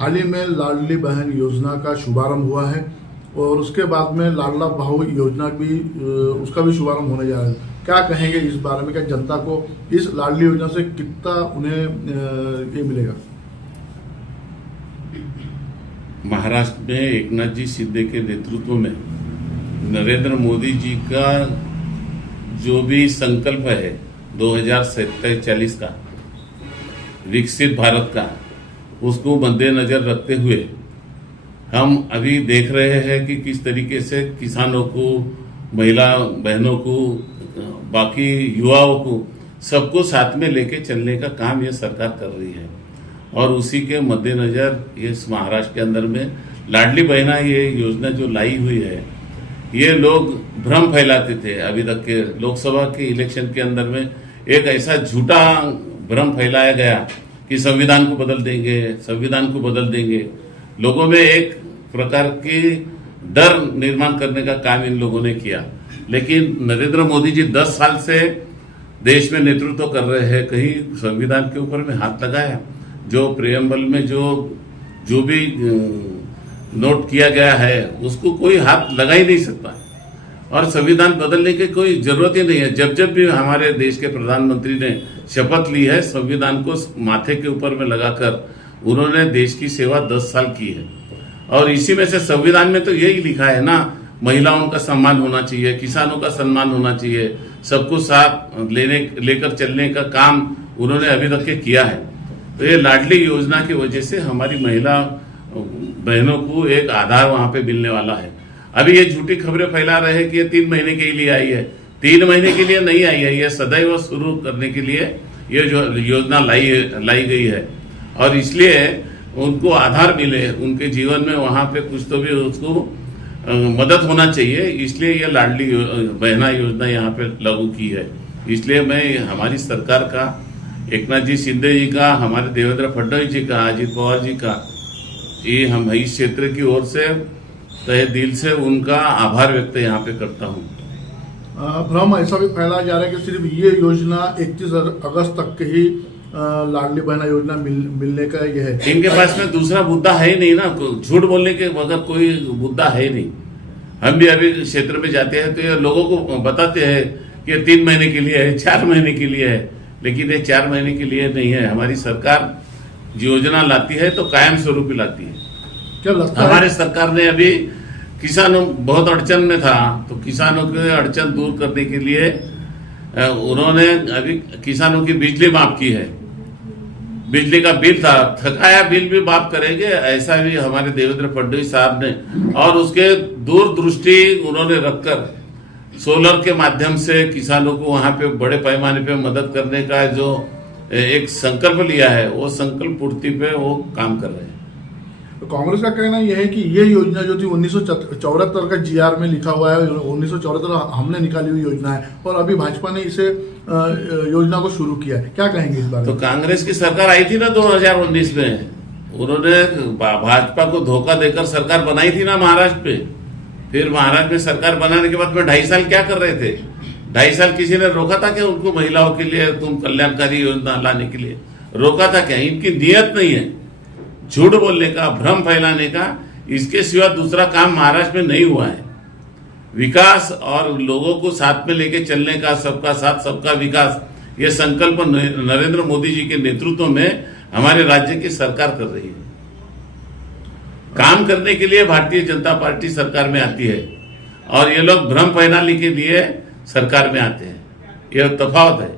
हाल ही में लाडली बहन योजना का शुभारंभ हुआ है और उसके बाद में लाडला भाऊ योजना भी उसका भी शुभारंभ होने जा रहा है। क्या कहेंगे इस बारे में? क्या जनता को इस लाडली योजना से कितना उन्हें ये मिलेगा? महाराष्ट्र में एकनाथ जी शिंदे के नेतृत्व में नरेंद्र मोदी जी का जो भी संकल्प है 2047 का विकसित भारत का, उसको मद्देनजर रखते हुए हम अभी देख रहे हैं कि किस तरीके से किसानों को, महिला बहनों को, बाकी युवाओं को, सबको साथ में लेके चलने का काम ये सरकार कर रही है। और उसी के मद्देनजर ये महाराष्ट्र के अंदर में लाडली बहना ये योजना जो लाई हुई है, ये लोग भ्रम फैलाते थे। अभी तक के लोकसभा के इलेक्शन के अंदर में एक ऐसा झूठा भ्रम फैलाया गया कि संविधान को बदल देंगे, संविधान को बदल देंगे। लोगों में एक प्रकार की डर निर्माण करने का काम इन लोगों ने किया। लेकिन नरेंद्र मोदी जी 10 साल से देश में नेतृत्व कर रहे हैं, कहीं संविधान के ऊपर में हाथ लगाया? जो प्रियम्बल में जो भी नोट किया गया है उसको कोई हाथ लगा ही नहीं सकता और संविधान बदलने की कोई जरूरत ही नहीं है। जब जब भी हमारे देश के प्रधानमंत्री ने शपथ ली है, संविधान को माथे के ऊपर में लगाकर उन्होंने देश की सेवा 10 साल की है। और इसी में से संविधान में तो यही लिखा है ना, महिलाओं का सम्मान होना चाहिए, किसानों का सम्मान होना चाहिए, सबको साथ लेकर चलने का काम उन्होंने अभी तक के किया है। तो ये लाडली योजना की वजह से हमारी महिला बहनों को एक आधार वहां पे मिलने वाला है। अभी ये झूठी खबरें फैला रहे हैं कि ये 3 महीने के लिए आई है। 3 महीने के लिए नहीं आई है, ये सदैव शुरू करने के लिए ये जो योजना लाई गई है। और इसलिए उनको आधार मिले, उनके जीवन में वहां पे कुछ तो भी उसको मदद होना चाहिए, इसलिए ये लाडली बहना योजना यहाँ पे लागू की है। इसलिए मैं हमारी सरकार का, एकनाथ जी शिंदे जी का, हमारे देवेंद्र फडणवीस जी का, अजित पवार जी का, ये हम इस क्षेत्र की ओर से तहे दिल से उनका आभार व्यक्त यहाँ पे करता हूँ। भ्रम ऐसा भी फैलाया जा रहा है कि सिर्फ ये योजना 31 अगस्त तक के ही लाडली बहना योजना मिलने का ये है। इनके पास में दूसरा मुद्दा है ही नहीं ना, झूठ बोलने के बगैर कोई मुद्दा है ही नहीं। हम भी अभी क्षेत्र में जाते हैं तो ये लोगों को बताते हैं कि 3 महीने के लिए है, 4 महीने के लिए है, लेकिन ये 4 महीने के लिए नहीं है। हमारी सरकार योजना लाती है तो कायम स्वरूप लाती है। क्या लगता है हमारे सरकार ने अभी किसानों बहुत अड़चन में था, तो किसानों की अड़चन दूर करने के लिए उन्होंने अभी किसानों की बिजली माफ की है। बिजली का बिल था, थकाया बिल भी माफ करेंगे, ऐसा भी हमारे देवेंद्र फडणवीस साहब ने, और उसके दूरदृष्टि उन्होंने रखकर सोलर के माध्यम से किसानों को वहां पे बड़े पैमाने पे मदद करने का जो एक संकल्प लिया है, वो संकल्प पूर्ति पे वो काम कर रहे हैं। तो कांग्रेस का कहना यह है कि ये योजना जो थी 1974 का जीआर में लिखा हुआ है, 1974 हमने निकाली हुई योजना है और अभी भाजपा ने इसे योजना को शुरू किया है। क्या कहेंगे इस बारे में? तो कांग्रेस की सरकार आई थी ना 2019 में, उन्होंने भाजपा को धोखा देकर सरकार बनाई थी ना महाराष्ट्र पे। फिर महाराष्ट्र में सरकार बनाने के बाद में 2.5 साल क्या कर रहे थे? 2.5 साल किसी ने रोका था क्या उनको महिलाओं के लिए तुम कल्याणकारी योजना लाने के लिए? रोका था क्या? इनकी नियत नहीं है झूठ बोलने का, भ्रम फैलाने का, इसके सिवा दूसरा काम महाराष्ट्र में नहीं हुआ है। विकास और लोगों को साथ में लेके चलने का, सबका साथ सबका विकास, ये संकल्प नरेंद्र मोदी जी के नेतृत्व में हमारे राज्य की सरकार कर रही है। काम करने के लिए भारतीय जनता पार्टी सरकार में आती है और ये लोग भ्रम फैलाने के लिए सरकार में आते हैं। यह तफावत है।